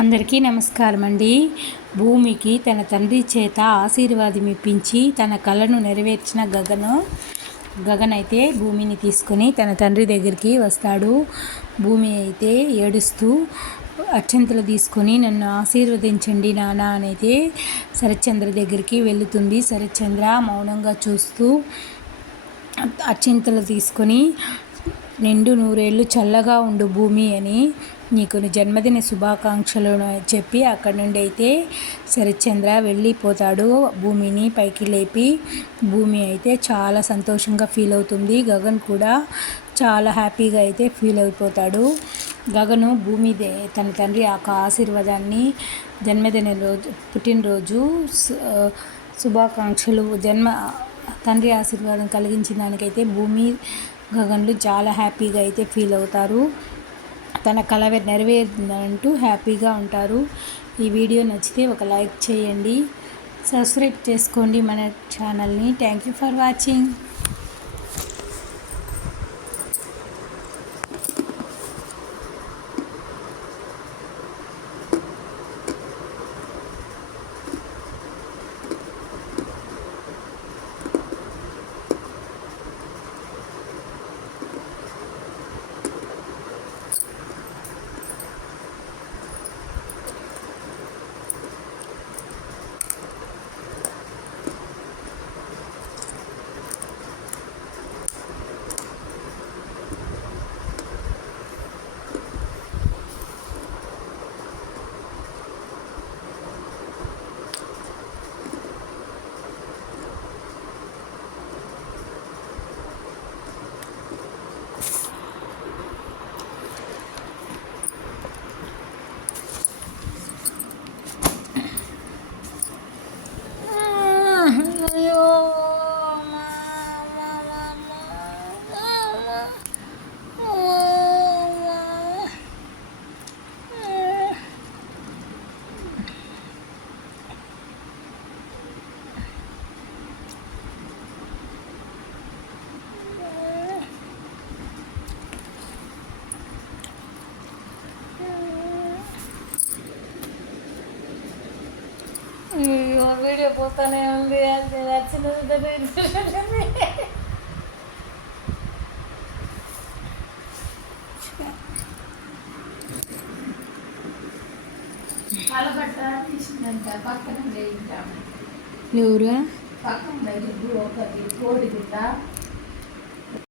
అందరికీ నమస్కారం అండి. భూమికి తన తండ్రి చేత ఆశీర్వాదం ఇప్పించి తన కలను నెరవేర్చిన గగన్ అయితే భూమిని తీసుకొని తన తండ్రి దగ్గరికి వస్తాడు. భూమి అయితే ఏడుస్తూ అక్షంతలు తీసుకొని నన్ను ఆశీర్వదించండి నాన్న అనైతే శరత్చంద్ర దగ్గరికి వెళుతుంది. శరత్చంద్ర మౌనంగా చూస్తూ అక్షింతలు తీసుకొని నిండు నూరేళ్ళు చల్లగా ఉండు భూమి అని నీకు జన్మదిన శుభాకాంక్షలు చెప్పి అక్కడి నుండి అయితే శరత్చంద్ర వెళ్ళిపోతాడు. భూమిని పైకి లేపి భూమి అయితే చాలా సంతోషంగా ఫీల్ అవుతుంది. గగన్ కూడా చాలా హ్యాపీగా అయితే ఫీల్ అయిపోతాడు. గగను భూమి తన తండ్రి ఆశీర్వాదాన్ని జన్మదిన రోజు పుట్టినరోజు శుభాకాంక్షలు తండ్రి ఆశీర్వాదం కలిగించిన దానికైతే భూమి గగన్లు చాలా హ్యాపీగా అయితే ఫీల్ అవుతారు. తన కల నెరవేరిందంటూ హ్యాపీగా ఉంటారు. ఈ వీడియో నచ్చితే ఒక లైక్ చేయండి, సబ్స్క్రైబ్ చేసుకోండి మన ఛానల్ని. Thank you for watching. Video పోతానే ఉంది. అది నచ్చినది అలబట్ట తీసిందంట. పక్కన ఎవరు పక్కన ఒకటి కోడి గుట్ట